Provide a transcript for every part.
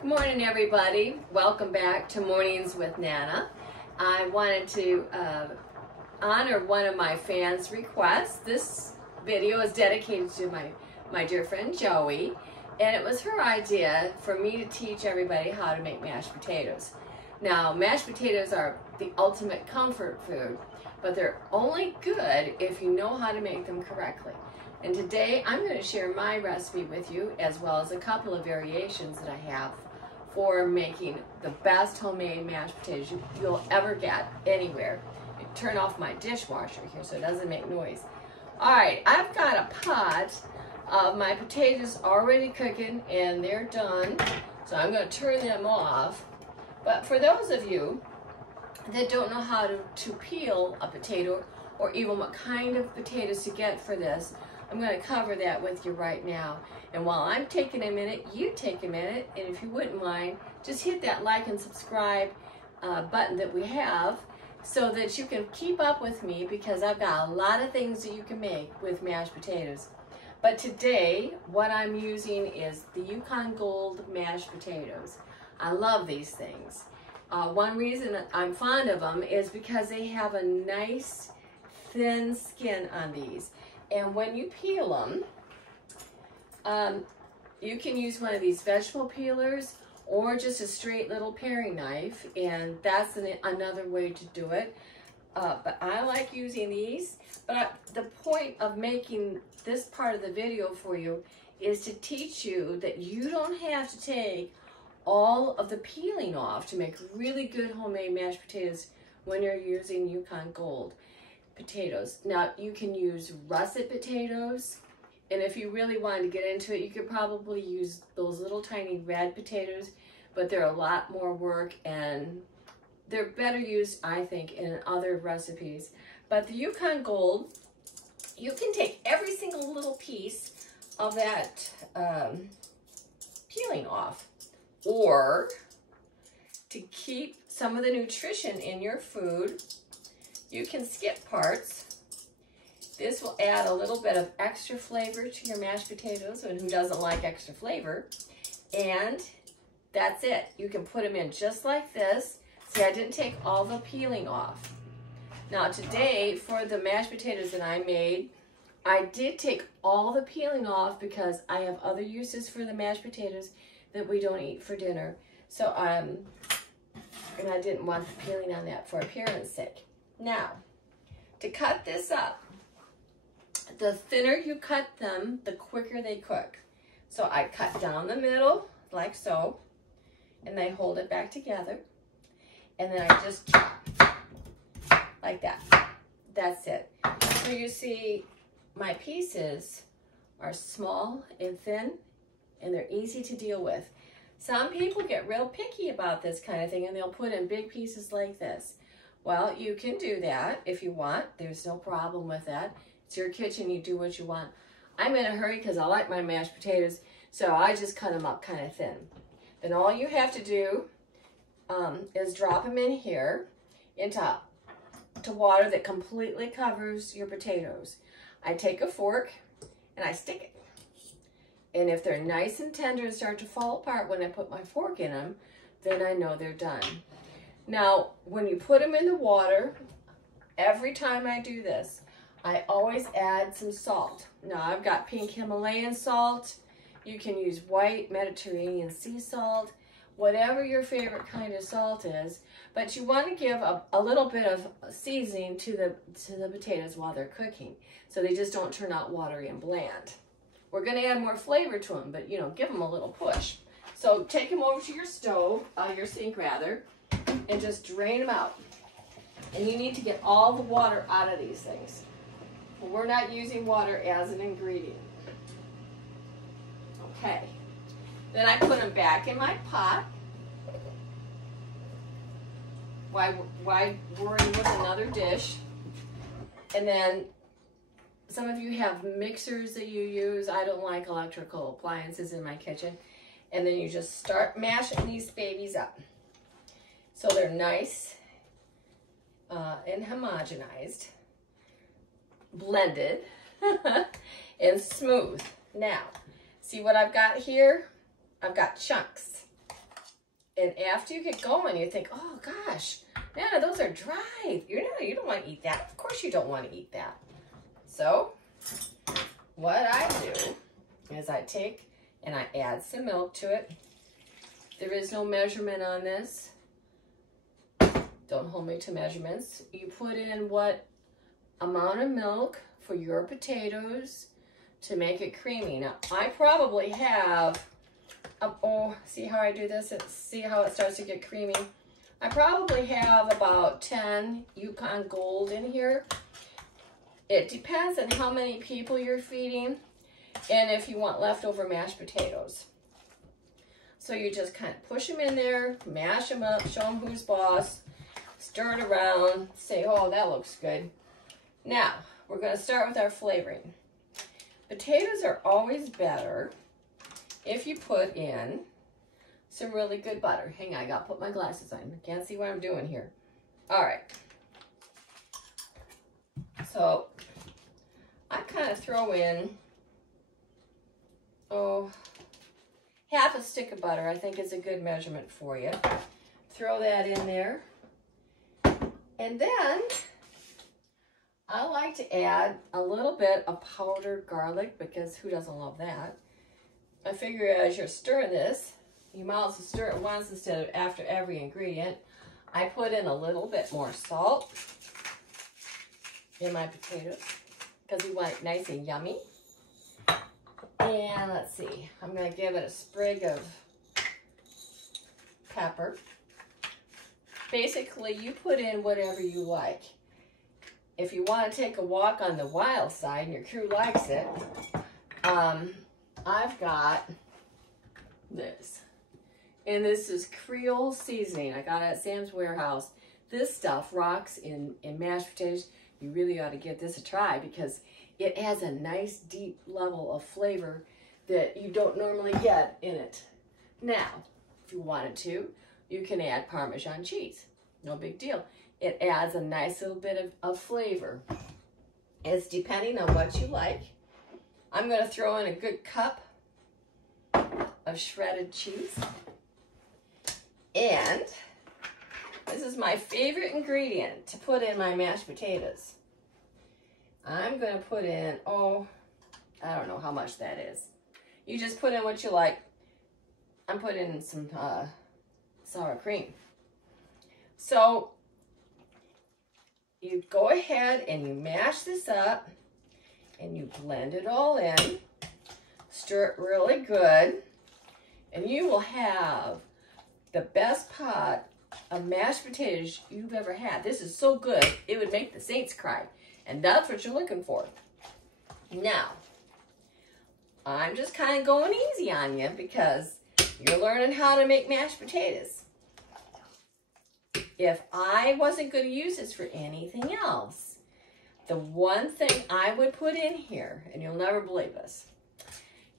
Good morning, everybody. Welcome back to Mornings with Nana. I wanted to honor one of my fans' requests. This video is dedicated to my dear friend Joey, and it was her idea for me to teach everybody how to make mashed potatoes. Now, mashed potatoes are the ultimate comfort food, but they're only good if you know how to make them correctly. And today I'm going to share my recipe with you, as well as a couple of variations that I have for making the best homemade mashed potatoes you'll ever get anywhere. Turn off my dishwasher here so it doesn't make noise. Alright, I've got a pot of my potatoes already cooking and they're done. So I'm going to turn them off. But for those of you that don't know how to peel a potato, or even what kind of potatoes to get for this, I'm going to cover that with you right now. And while I'm taking a minute, you take a minute, and if you wouldn't mind, just hit that like and subscribe button that we have so that you can keep up with me, because I've got a lot of things that you can make with mashed potatoes. But today, what I'm using is the Yukon Gold mashed potatoes. I love these things. One reason I'm fond of them is because they have a nice thin skin on these. And when you peel them, you can use one of these vegetable peelers or just a straight little paring knife, and that's another way to do it. But I like using these. But the point of making this part of the video for you is to teach you that you don't have to take all of the peeling off to make really good homemade mashed potatoes when you're using Yukon Gold potatoes. Now, you can use russet potatoes, and if you really wanted to get into it, you could probably use those little tiny red potatoes, but they're a lot more work and they're better used, I think, in other recipes. But the Yukon Gold, you can take every single little piece of that peeling off, or to keep some of the nutrition in your food, you can skip parts. This will add a little bit of extra flavor to your mashed potatoes, and who doesn't like extra flavor? And that's it. You can put them in just like this. See, I didn't take all the peeling off. Now today, for the mashed potatoes that I made, I did take all the peeling off because I have other uses for the mashed potatoes that we don't eat for dinner. So, and I didn't want the peeling on that for appearance sake. Now, to cut this up, the thinner you cut them, the quicker they cook. So I cut down the middle, like so, and I hold it back together. And then I just, like that. That's it. So you see, my pieces are small and thin, and they're easy to deal with. Some people get real picky about this kind of thing, and they'll put in big pieces like this. Well, you can do that if you want. There's no problem with that. It's your kitchen. You do what you want. I'm in a hurry because I like my mashed potatoes, so I just cut them up kind of thin. Then all you have to do is drop them in here into water that completely covers your potatoes. I take a fork and I stick it. And if they're nice and tender and start to fall apart when I put my fork in them, then I know they're done. Now, when you put them in the water, every time I do this, I always add some salt. Now, I've got pink Himalayan salt. You can use white Mediterranean sea salt, whatever your favorite kind of salt is. But you want to give a little bit of seasoning to the potatoes while they're cooking, so they just don't turn out watery and bland. We're going to add more flavor to them, but, you know, give them a little push. So take them over to your stove, your sink rather, and just drain them out. And you need to get all the water out of these things. Well, we're not using water as an ingredient. Okay. Then I put them back in my pot. Why worry with another dish? And then some of you have mixers that you use. I don't like electrical appliances in my kitchen. And then you just start mashing these babies up, so they're nice and homogenized, blended, and smooth. Now, see what I've got here? I've got chunks. And after you get going, you think, oh gosh, Nana, those are dry. You don't want to eat that. Of course you don't want to eat that. So what I do is I take and I add some milk to it. There is no measurement on this. Don't hold me to measurements. You put in what amount of milk for your potatoes to make it creamy. Now, I probably have, oh, see how I do this? See how it starts to get creamy? I probably have about 10 Yukon Gold in here. It depends on how many people you're feeding and if you want leftover mashed potatoes. So you just kind of push them in there, mash them up, show them who's boss, stir it around, say, oh, that looks good. Now, we're going to start with our flavoring. Potatoes are always better if you put in some really good butter. Hang on, I got to put my glasses on. I can't see what I'm doing here. All right. So I kind of throw in, half a stick of butter, I think is a good measurement for you. Throw that in there. And then I like to add a little bit of powdered garlic, because who doesn't love that? I figure as you're stirring this, you might as well stir it once instead of after every ingredient. I put in a little bit more salt in my potatoes because we want it nice and yummy. And let's see, I'm going to give it a sprig of pepper. Basically, you put in whatever you like. If you want to take a walk on the wild side and your crew likes it, I've got this. And this is Creole seasoning. I got it at Sam's Warehouse. This stuff rocks in mashed potatoes. You really ought to give this a try because it has a nice deep level of flavor that you don't normally get in it. Now, if you wanted to, you can add Parmesan cheese. No big deal. It adds a nice little bit of flavor. It's depending on what you like. I'm going to throw in a good cup of shredded cheese. And this is my favorite ingredient to put in my mashed potatoes. I'm going to put in, I don't know how much that is. You just put in what you like. I'm putting in some sour cream. So you go ahead and you mash this up and you blend it all in. Stir it really good. And you will have the best pot of mashed potatoes you've ever had. This is so good, it would make the saints cry. And that's what you're looking for. Now, I'm just kind of going easy on you because you're learning how to make mashed potatoes. If I wasn't going to use this for anything else, the one thing I would put in here, and you'll never believe this,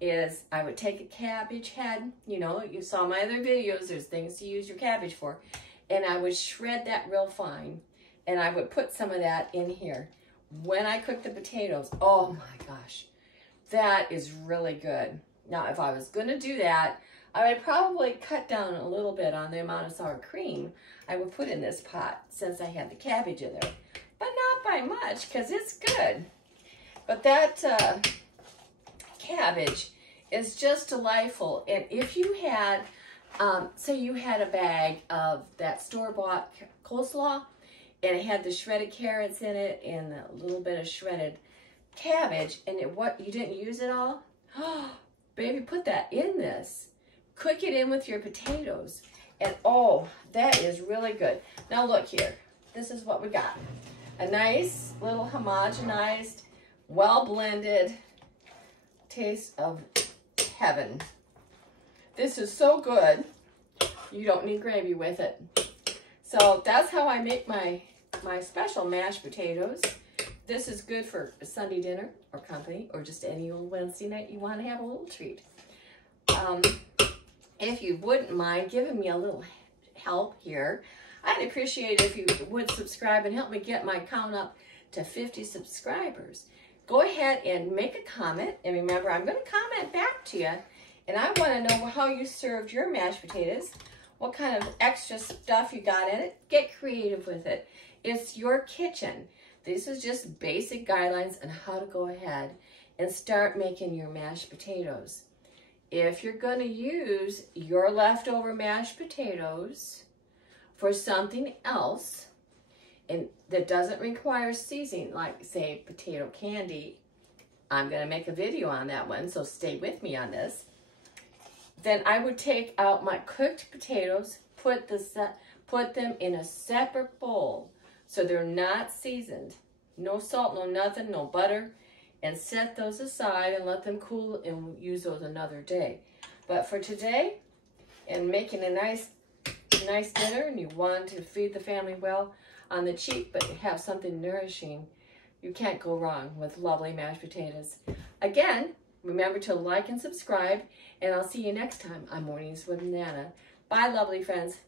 is I would take a cabbage head. You know, you saw my other videos, there's things to use your cabbage for. And I would shred that real fine. And I would put some of that in here. When I cook the potatoes, oh my gosh, that is really good. Now, if I was going to do that, I would probably cut down a little bit on the amount of sour cream I would put in this pot since I had the cabbage in there. But not by much because it's good. But that cabbage is just delightful. And if you had, say you had a bag of that store-bought coleslaw and it had the shredded carrots in it and a little bit of shredded cabbage and you didn't use it all, baby, put that in this. Cook it in with your potatoes. And oh, that is really good. Now look here. This is what we got. A nice little homogenized, well-blended taste of heaven. This is so good, you don't need gravy with it. So that's how I make my special mashed potatoes. This is good for a Sunday dinner or company or just any old Wednesday night you want to have a little treat. If you wouldn't mind giving me a little help here, I'd appreciate it if you would subscribe and help me get my count up to 50 subscribers. Go ahead and make a comment. And remember, I'm going to comment back to you. And I want to know how you served your mashed potatoes. what kind of extra stuff you got in it, get creative with it. It's your kitchen. This is just basic guidelines on how to go ahead and start making your mashed potatoes. If you're going to use your leftover mashed potatoes for something else, and that doesn't require seasoning, like say potato candy, I'm going to make a video on that one, so stay with me on this. Then I would take out my cooked potatoes, put them in a separate bowl so they're not seasoned. No salt, no nothing, no butter, and set those aside and let them cool and use those another day. But for today, and making a nice dinner, and you want to feed the family well on the cheap, but have something nourishing, you can't go wrong with lovely mashed potatoes. Again, remember to like and subscribe, and I'll see you next time on Mornings with Nana. Bye, lovely friends.